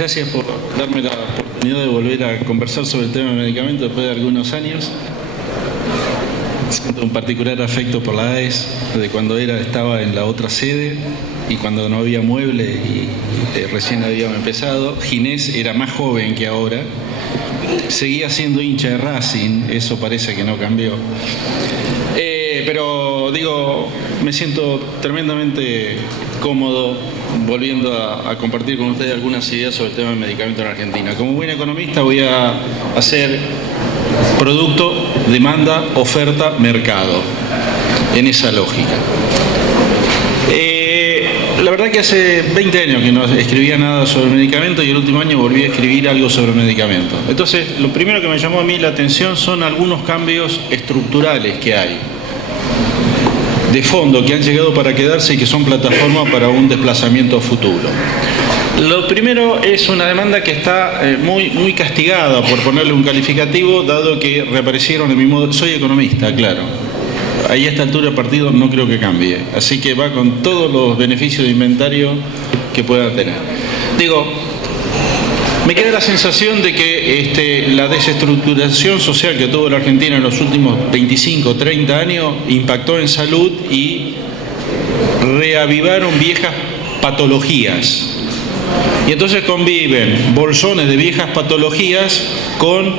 gracias por darme la oportunidad de volver a conversar sobre el tema de medicamentos después de algunos años. Siento un particular afecto por la AES, de cuando estaba en la otra sede y cuando no había mueble y recién habíamos empezado. Ginés era más joven que ahora, seguía siendo hincha de Racing, eso parece que no cambió. Pero digo, me siento tremendamente cómodo volviendo a compartir con ustedes algunas ideas sobre el tema del medicamento en Argentina. Como buen economista voy a hacer producto, demanda, oferta, mercado, en esa lógica. La verdad que hace 20 años que no escribía nada sobre medicamentos y el último año volví a escribir algo sobre medicamentos. Entonces, lo primero que me llamó a mí la atención son algunos cambios estructurales que hay, de fondo, que han llegado para quedarse y que son plataforma para un desplazamiento futuro. Lo primero es una demanda que está muy castigada, por ponerle un calificativo, dado que reaparecieron en mi modo. Soy economista, claro. Ahí a esta altura del partido no creo que cambie. Así que va con todos los beneficios de inventario que pueda tener. Digo, me queda la sensación de que la desestructuración social que tuvo la Argentina en los últimos 25 o 30 años impactó en salud y reavivaron viejas patologías. Y entonces conviven bolsones de viejas patologías con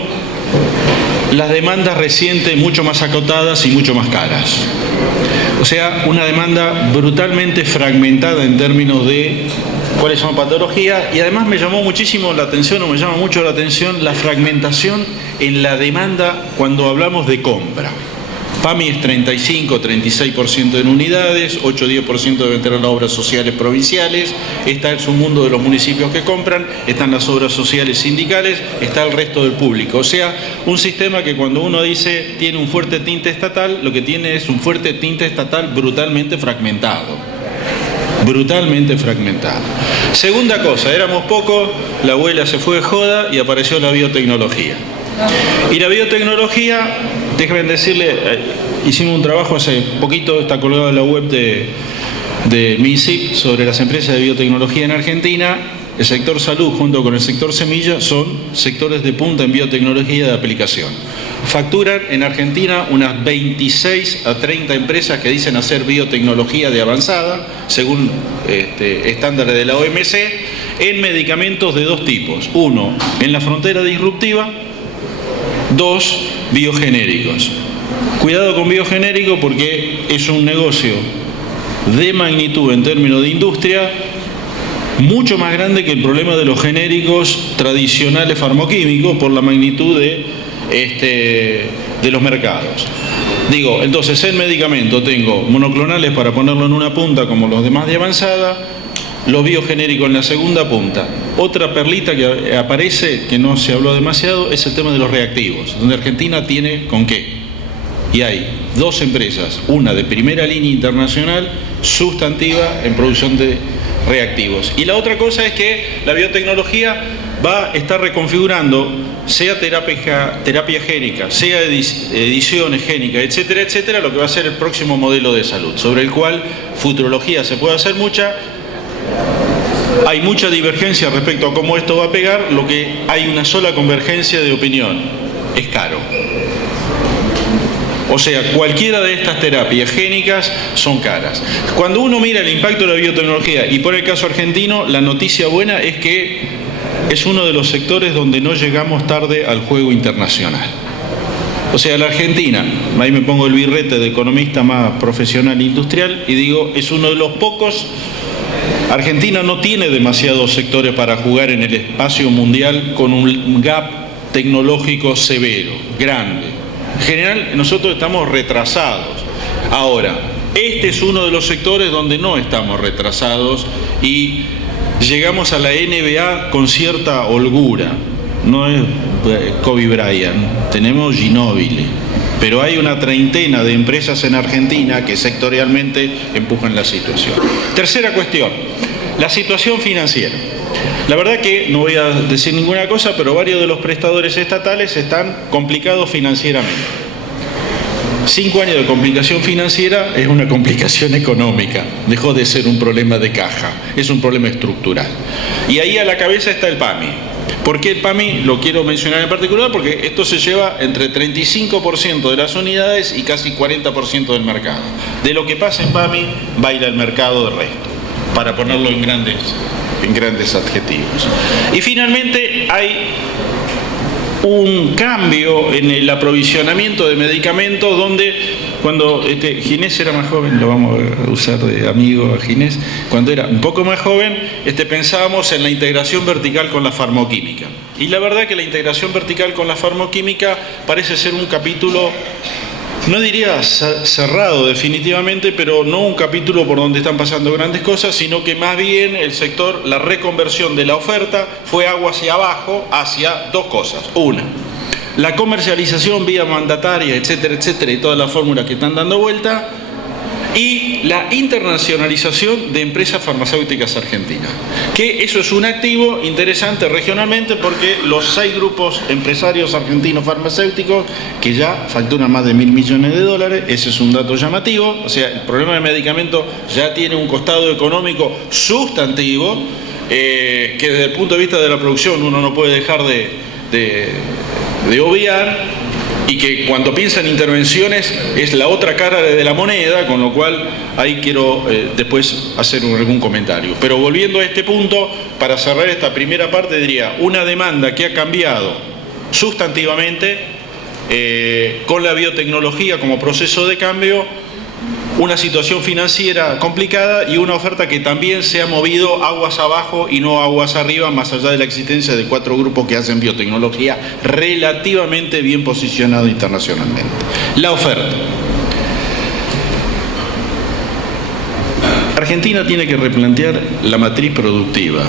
las demandas recientes mucho más acotadas y mucho más caras. O sea, una demanda brutalmente fragmentada en términos de cuáles son patologías, y además me llamó muchísimo la atención, o me llama mucho la atención, la fragmentación en la demanda cuando hablamos de compra. PAMI es 35-36% en unidades, 8-10% deben tener las obras sociales provinciales, está el submundo de los municipios que compran, están las obras sociales sindicales, está el resto del público. O sea, un sistema que cuando uno dice tiene un fuerte tinte estatal, lo que tiene es un fuerte tinte estatal brutalmente fragmentado. Brutalmente fragmentado. Segunda cosa, éramos pocos, la abuela se fue de joda y apareció la biotecnología. Y la biotecnología, déjenme decirle, hicimos un trabajo hace poquito, está colgado en la web de MINSIP sobre las empresas de biotecnología en Argentina. El sector salud junto con el sector semilla son sectores de punta en biotecnología de aplicación. Facturan en Argentina unas 26 a 30 empresas que dicen hacer biotecnología de avanzada, según estándares de la OMC, en medicamentos de dos tipos. Uno, en la frontera disruptiva. Dos, biogenéricos. Cuidado con biogenérico porque es un negocio de magnitud en términos de industria mucho más grande que el problema de los genéricos tradicionales farmacoquímicos por la magnitud de los mercados. Digo, entonces en medicamento tengo monoclonales para ponerlo en una punta como los demás de avanzada, los biogenéricos en la segunda punta. Otra perlita que aparece, que no se habló demasiado, es el tema de los reactivos, donde Argentina tiene con qué. Y hay dos empresas, una de primera línea internacional, sustantiva en producción de reactivos. Y la otra cosa es que la biotecnología va a estar reconfigurando, sea terapia génica, sea ediciones génicas, etcétera, etcétera, lo que va a ser el próximo modelo de salud, sobre el cual futurología se puede hacer mucha. Hay mucha divergencia respecto a cómo esto va a pegar, lo que hay una sola convergencia de opinión: es caro. O sea, cualquiera de estas terapias génicas son caras. Cuando uno mira el impacto de la biotecnología y pone el caso argentino, la noticia buena es que es uno de los sectores donde no llegamos tarde al juego internacional. O sea, la Argentina, ahí me pongo el birrete de economista más profesional e industrial y digo, es uno de los pocos. Argentina no tiene demasiados sectores para jugar en el espacio mundial con un gap tecnológico severo, grande. En general, nosotros estamos retrasados. Ahora, este es uno de los sectores donde no estamos retrasados y llegamos a la NBA con cierta holgura. No es Kobe Bryant, tenemos Ginóbili. Pero hay una treintena de empresas en Argentina que sectorialmente empujan la situación. Tercera cuestión, la situación financiera. La verdad que no voy a decir ninguna cosa, pero varios de los prestadores estatales están complicados financieramente. 5 años de complicación financiera es una complicación económica, dejó de ser un problema de caja, es un problema estructural. Y ahí a la cabeza está el PAMI. ¿Por qué el PAMI? Lo quiero mencionar en particular porque esto se lleva entre 35% de las unidades y casi 40% del mercado. De lo que pasa en PAMI va a ir al mercado de resto, para ponerlo en grandes adjetivos. Y finalmente hay un cambio en el aprovisionamiento de medicamentos donde cuando Ginés era más joven, lo vamos a usar de amigo a Ginés, cuando era un poco más joven pensábamos en la integración vertical con la farmoquímica. Y la verdad que la integración vertical con la farmoquímica parece ser un capítulo, no diría cerrado definitivamente, pero no un capítulo por donde están pasando grandes cosas, sino que más bien el sector, la reconversión de la oferta fue agua hacia abajo, hacia dos cosas. Una, la comercialización vía mandataria, etcétera, etcétera, y todas las fórmulas que están dando vuelta, y la internacionalización de empresas farmacéuticas argentinas. Que eso es un activo interesante regionalmente porque los 6 grupos empresarios argentinos farmacéuticos que ya facturan más de $1.000 millones, ese es un dato llamativo. O sea, el problema de medicamentos ya tiene un costado económico sustantivo que desde el punto de vista de la producción uno no puede dejar de obviar, y que cuando piensa en intervenciones es la otra cara de la moneda, con lo cual ahí quiero después hacer algún comentario. Pero volviendo a este punto, para cerrar esta primera parte diría, una demanda que ha cambiado sustantivamente con la biotecnología como proceso de cambio, una situación financiera complicada y una oferta que también se ha movido aguas abajo y no aguas arriba, más allá de la existencia de 4 grupos que hacen biotecnología relativamente bien posicionado internacionalmente. La oferta. Argentina tiene que replantear la matriz productiva.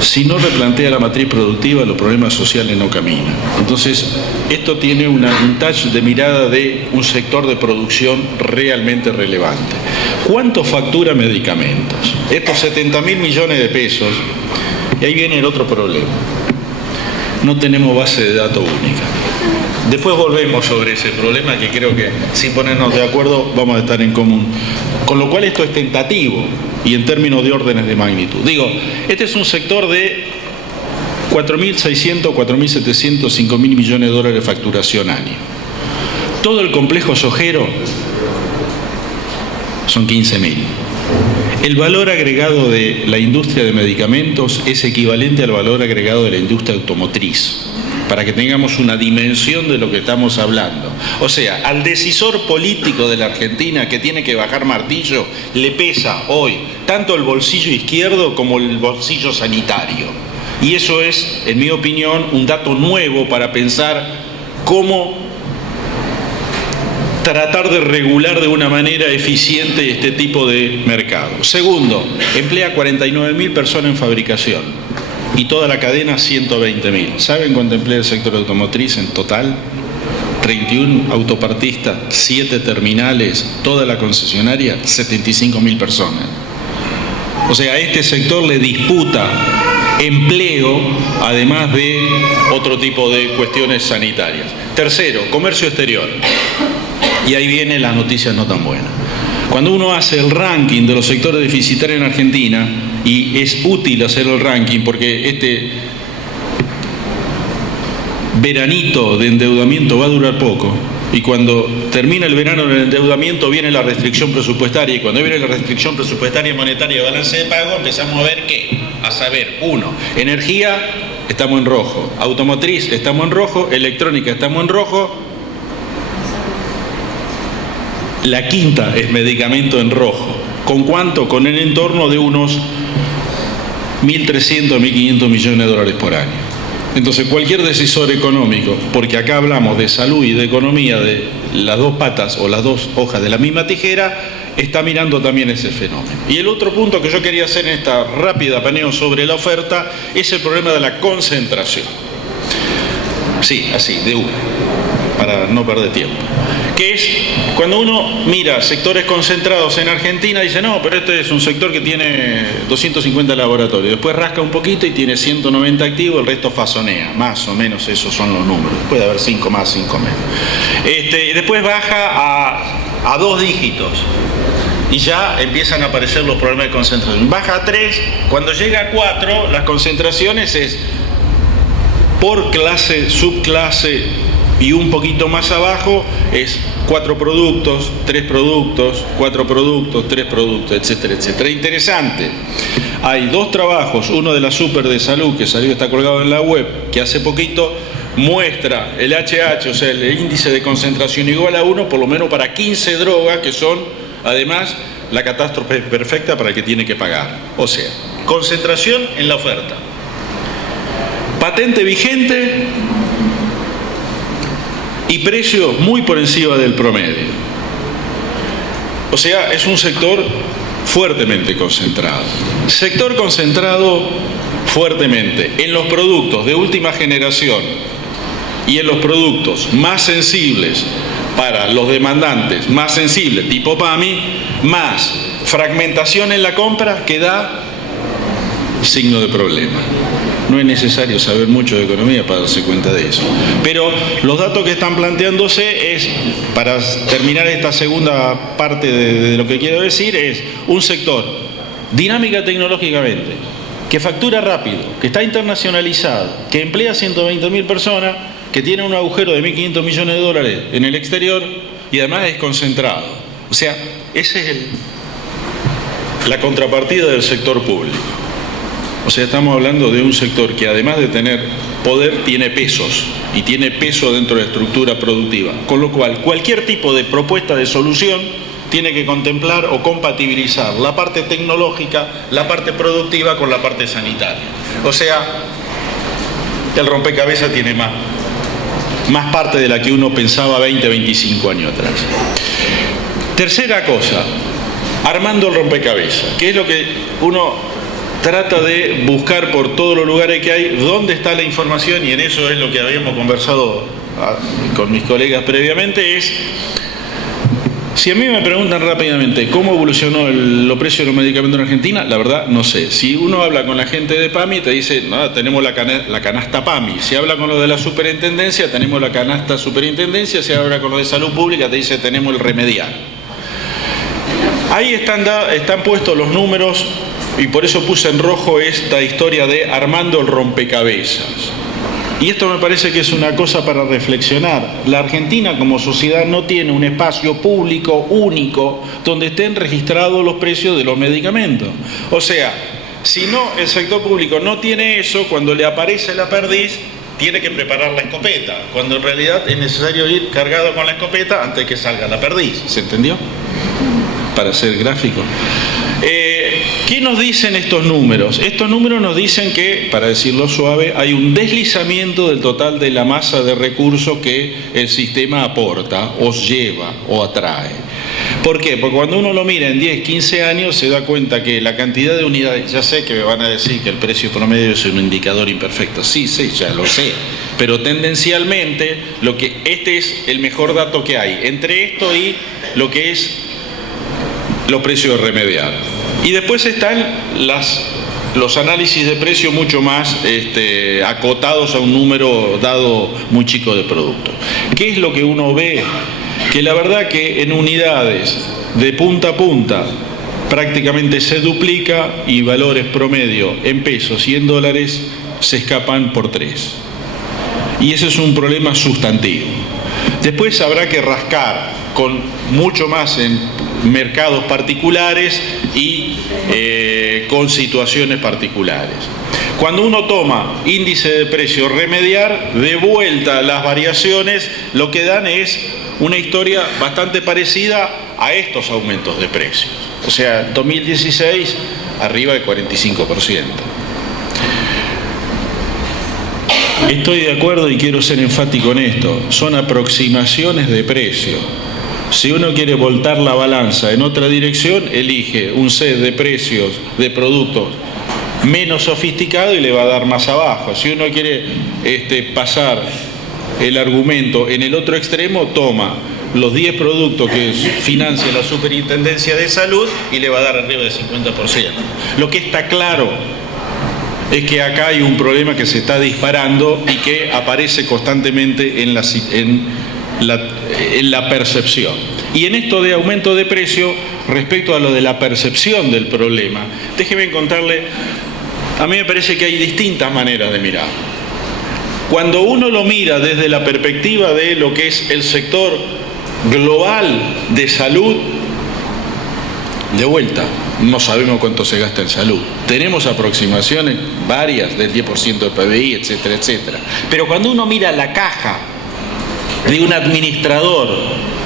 Si no replantea la matriz productiva, los problemas sociales no caminan. Entonces, esto tiene un touch de mirada de un sector de producción realmente relevante. ¿Cuánto factura medicamentos? Estos 70.000 millones de pesos, y ahí viene el otro problema. No tenemos base de datos única. Después volvemos sobre ese problema que creo que sin ponernos de acuerdo vamos a estar en común. Con lo cual esto es tentativo y en términos de órdenes de magnitud. Digo, este es un sector de 4.600, 4.700, 5.000 millones de dólares de facturación año. Todo el complejo sojero son 15.000. El valor agregado de la industria de medicamentos es equivalente al valor agregado de la industria automotriz, para que tengamos una dimensión de lo que estamos hablando. O sea, al decisor político de la Argentina que tiene que bajar martillo, le pesa hoy tanto el bolsillo izquierdo como el bolsillo sanitario. Y eso es, en mi opinión, un dato nuevo para pensar cómo tratar de regular de una manera eficiente este tipo de mercado. Segundo, emplea 49.000 personas en fabricación y toda la cadena 120.000. ¿Saben cuánto emplea el sector automotriz en total? 31 autopartistas, 7 terminales, toda la concesionaria, 75.000 personas. O sea, a este sector le disputa empleo, además de otro tipo de cuestiones sanitarias. Tercero, comercio exterior. Y ahí vienen las noticias no tan buenas. Cuando uno hace el ranking de los sectores deficitarios en Argentina, y es útil hacer el ranking porque este veranito de endeudamiento va a durar poco, y cuando termina el verano del endeudamiento viene la restricción presupuestaria, y cuando viene la restricción presupuestaria monetaria de balance de pago empezamos a ver qué, a saber, uno, energía estamos en rojo, automotriz estamos en rojo, electrónica estamos en rojo, la quinta es medicamento en rojo. ¿Con cuánto? Con el entorno de unos 1.300, 1.500 millones de dólares por año. Entonces, cualquier decisor económico, porque acá hablamos de salud y de economía, de las dos patas o las dos hojas de la misma tijera, está mirando también ese fenómeno. Y el otro punto que yo quería hacer en esta rápida paneo sobre la oferta es el problema de la concentración. Sí, así, de una, para no perder tiempo. que es cuando uno mira sectores concentrados en Argentina, dice, no, pero este es un sector que tiene 250 laboratorios, después rasca un poquito y tiene 190 activos, el resto fasonea, más o menos esos son los números, puede haber 5 más, 5 menos. Después baja a 2 dígitos y ya empiezan a aparecer los problemas de concentración. Baja a 3, cuando llega a 4, las concentraciones es por clase, subclase, y un poquito más abajo es 4 productos, 3 productos, 4 productos, 3 productos, etcétera, etcétera. Interesante. Hay 2 trabajos, uno de la Super de Salud, que salió, está colgado en la web, que hace poquito muestra el HH, o sea, el índice de concentración igual a 1, por lo menos para 15 drogas, que son, además, la catástrofe perfecta para el que tiene que pagar. O sea, concentración en la oferta. Patente vigente y precio muy por encima del promedio. O sea, es un sector fuertemente concentrado. Sector concentrado fuertemente en los productos de última generación y en los productos más sensibles para los demandantes, más sensibles, tipo PAMI, más fragmentación en la compra que da signo de problema. No es necesario saber mucho de economía para darse cuenta de eso. Pero los datos que están planteándose es, para terminar esta segunda parte de lo que quiero decir, es un sector dinámica tecnológicamente, que factura rápido, que está internacionalizado, que emplea 120.000 personas, que tiene un agujero de 1.500 millones de dólares en el exterior y además es concentrado. O sea, esa es la contrapartida del sector público. O sea, estamos hablando de un sector que además de tener poder, tiene pesos y tiene peso dentro de la estructura productiva. Con lo cual, cualquier tipo de propuesta de solución tiene que contemplar o compatibilizar la parte tecnológica, la parte productiva con la parte sanitaria. O sea, el rompecabezas tiene más parte de la que uno pensaba 20, 25 años atrás. Tercera cosa, armando el rompecabezas, que es lo que uno trata de buscar por todos los lugares que hay dónde está la información, y en eso es lo que habíamos conversado con mis colegas previamente, es, si a mí me preguntan rápidamente cómo evolucionó los precios de los medicamentos en Argentina, la verdad no sé. Si uno habla con la gente de PAMI, te dice, no, tenemos la canasta PAMI. Si habla con los de la superintendencia, tenemos la canasta superintendencia. Si habla con los de salud pública, te dice, tenemos el remediar. Ahí están puestos los números. Y por eso puse en rojo esta historia de armando el rompecabezas. Y esto me parece que es una cosa para reflexionar. La Argentina como sociedad no tiene un espacio público único donde estén registrados los precios de los medicamentos. O sea, si no, el sector público no tiene eso, cuando le aparece la perdiz, tiene que preparar la escopeta, cuando en realidad es necesario ir cargado con la escopeta antes de que salga la perdiz. ¿Se entendió? Para ser gráfico. ¿Qué nos dicen estos números? Estos números nos dicen que, para decirlo suave, hay un deslizamiento del total de la masa de recursos que el sistema aporta, os lleva o atrae. ¿Por qué? Porque cuando uno lo mira en 10, 15 años se da cuenta que la cantidad de unidades, ya sé que me van a decir que el precio promedio es un indicador imperfecto, sí, ya lo sé, pero tendencialmente este es el mejor dato que hay, entre esto y lo que es los precios de remediar. Y después están los análisis de precio mucho más acotados a un número dado muy chico de productos. ¿Qué es lo que uno ve? Que la verdad que en unidades de punta a punta prácticamente se duplica y valores promedio en pesos y en dólares se escapan por 3. Y ese es un problema sustantivo. Después habrá que rascar con mucho más en mercados particulares y con situaciones particulares. Cuando uno toma índice de precio remediar, de vuelta las variaciones, lo que dan es una historia bastante parecida a estos aumentos de precios. O sea, 2016 arriba del 45%. Estoy de acuerdo y quiero ser enfático en esto. Son aproximaciones de precio. Si uno quiere voltar la balanza en otra dirección, elige un set de precios de productos menos sofisticado y le va a dar más abajo. Si uno quiere pasar el argumento en el otro extremo, toma los 10 productos que financia la Superintendencia de Salud y le va a dar arriba del 50%. Lo que está claro es que acá hay un problema que se está disparando y que aparece constantemente en la percepción. Y en esto de aumento de precio, respecto a lo de la percepción del problema, déjeme contarle, a mí me parece que hay distintas maneras de mirar. Cuando uno lo mira desde la perspectiva de lo que es el sector global de salud, de vuelta, no sabemos cuánto se gasta en salud. Tenemos aproximaciones varias del 10% del PBI, etcétera, etcétera. Pero cuando uno mira la caja de un administrador,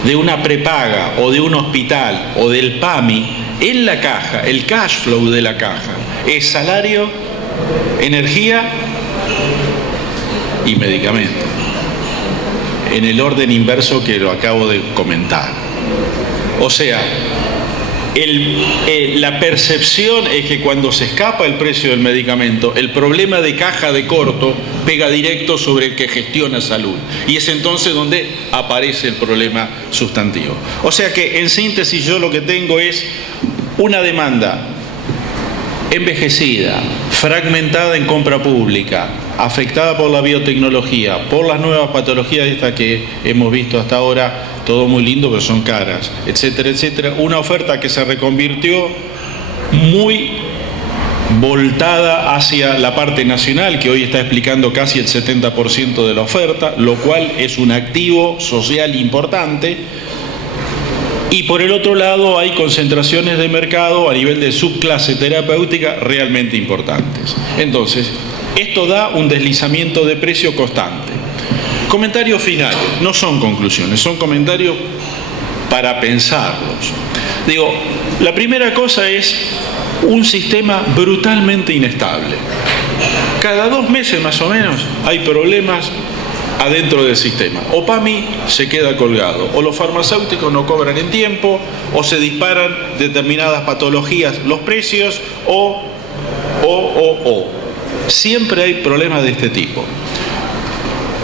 de una prepaga o de un hospital o del PAMI, en la caja, el cash flow de la caja es salario, energía y medicamento, en el orden inverso que lo acabo de comentar. O sea, la percepción es que cuando se escapa el precio del medicamento, el problema de caja de corto pega directo sobre el que gestiona salud. Y es entonces donde aparece el problema sustantivo. O sea que, en síntesis, yo lo que tengo es una demanda envejecida, fragmentada en compra pública, afectada por la biotecnología, por las nuevas patologías estas que hemos visto hasta ahora, todo muy lindo, pero son caras, etcétera, etcétera. Una oferta que se reconvirtió muy voltada hacia la parte nacional, que hoy está explicando casi el 70% de la oferta, lo cual es un activo social importante. Y por el otro lado hay concentraciones de mercado a nivel de subclase terapéutica realmente importantes. Entonces, esto da un deslizamiento de precio constante. Comentarios finales, no son conclusiones, son comentarios para pensarlos. Digo, la primera cosa es un sistema brutalmente inestable. Cada 2 meses más o menos hay problemas adentro del sistema. O PAMI se queda colgado, o los farmacéuticos no cobran en tiempo, o se disparan determinadas patologías los precios, o. Siempre hay problemas de este tipo.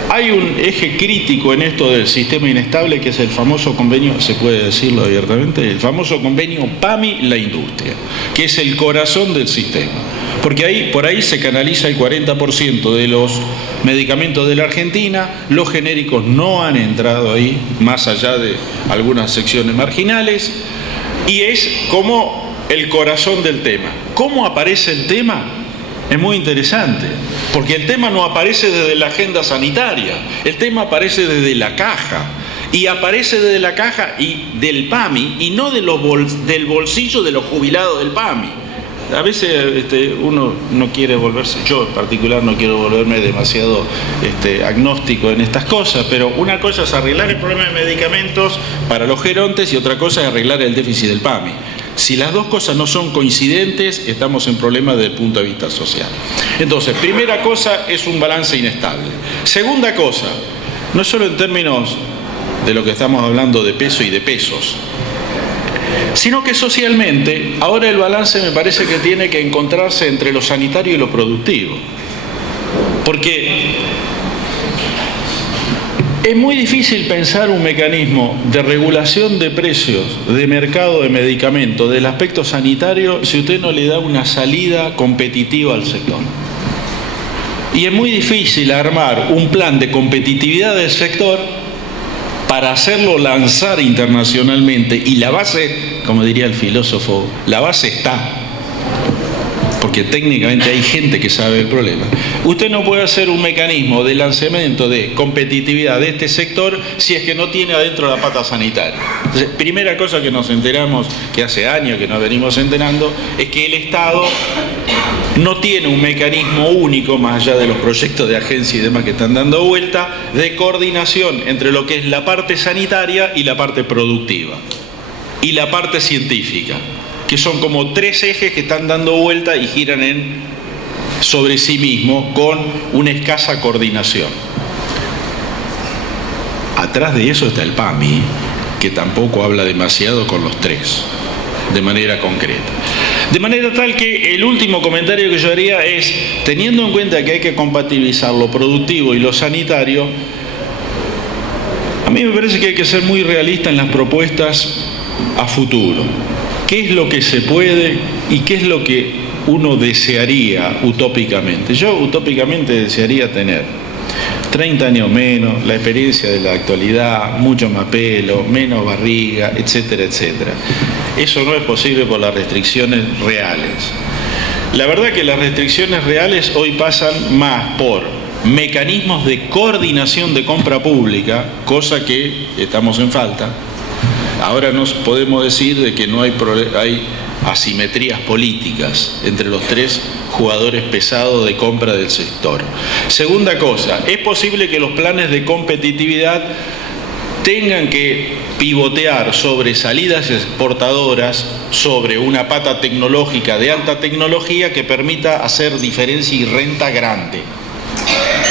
Hay un eje crítico en esto del sistema inestable que es el famoso convenio, se puede decirlo abiertamente, el famoso convenio PAMI-la industria, que es el corazón del sistema. Porque por ahí se canaliza el 40% de los medicamentos de la Argentina, los genéricos no han entrado ahí, más allá de algunas secciones marginales, y es como el corazón del tema. ¿Cómo aparece el tema? Es muy interesante, porque el tema no aparece desde la agenda sanitaria, el tema aparece desde la caja, y aparece desde la caja y del PAMI, y no del bolsillo de los jubilados del PAMI. A veces uno no quiere volverse, yo en particular no quiero volverme demasiado agnóstico en estas cosas, pero una cosa es arreglar el problema de medicamentos para los gerontes y otra cosa es arreglar el déficit del PAMI. Si las dos cosas no son coincidentes, estamos en problemas desde el punto de vista social. Entonces, primera cosa es un balance inestable. Segunda cosa, no solo en términos de lo que estamos hablando de peso y de pesos, sino que socialmente, ahora el balance me parece que tiene que encontrarse entre lo sanitario y lo productivo. Porque es muy difícil pensar un mecanismo de regulación de precios, de mercado de medicamentos, del aspecto sanitario, si usted no le da una salida competitiva al sector. Y es muy difícil armar un plan de competitividad del sector para hacerlo lanzar internacionalmente. Y la base, como diría el filósofo, la base está. Porque técnicamente hay gente que sabe el problema. Usted no puede hacer un mecanismo de lanzamiento de competitividad de este sector si es que no tiene adentro la pata sanitaria. Entonces, primera cosa que nos enteramos, que hace años que nos venimos enterando, es que el Estado no tiene un mecanismo único, más allá de los proyectos de agencia y demás que están dando vuelta, de coordinación entre lo que es la parte sanitaria y la parte productiva y la parte científica, que son como 3 ejes que están dando vuelta y giran sobre sí mismos con una escasa coordinación. Atrás de eso está el PAMI, que tampoco habla demasiado con los 3, de manera concreta. De manera tal que el último comentario que yo haría es, teniendo en cuenta que hay que compatibilizar lo productivo y lo sanitario, A mí me parece que hay que ser muy realista en las propuestas a futuro. ¿Qué es lo que se puede y qué es lo que uno desearía utópicamente? Yo utópicamente desearía tener 30 años menos, la experiencia de la actualidad, mucho más pelo, menos barriga, etcétera, etcétera. Eso no es posible por las restricciones reales. La verdad que las restricciones reales hoy pasan más por mecanismos de coordinación de compra pública, cosa que estamos en falta. Ahora nos podemos decir de que no hay asimetrías políticas entre los tres jugadores pesados de compra del sector. Segunda cosa, es posible que los planes de competitividad tengan que pivotear sobre salidas exportadoras, sobre una pata tecnológica de alta tecnología que permita hacer diferencia y renta grande.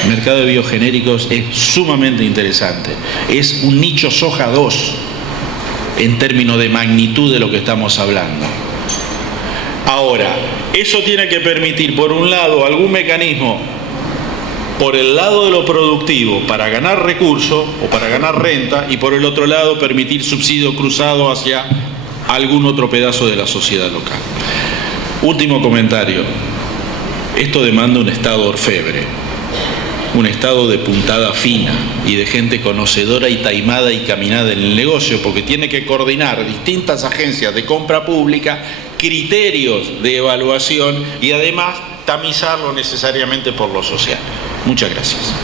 El mercado de biogenéricos es sumamente interesante. Es un nicho soja 2 en términos de magnitud de lo que estamos hablando. Ahora, eso tiene que permitir, por un lado, algún mecanismo por el lado de lo productivo para ganar recursos o para ganar renta, y por el otro lado permitir subsidio cruzado hacia algún otro pedazo de la sociedad local. Último comentario. Esto demanda un Estado orfebre, un Estado de puntada fina y de gente conocedora y taimada y caminada en el negocio, porque tiene que coordinar distintas agencias de compra pública, criterios de evaluación y además tamizarlo necesariamente por lo social. Muchas gracias.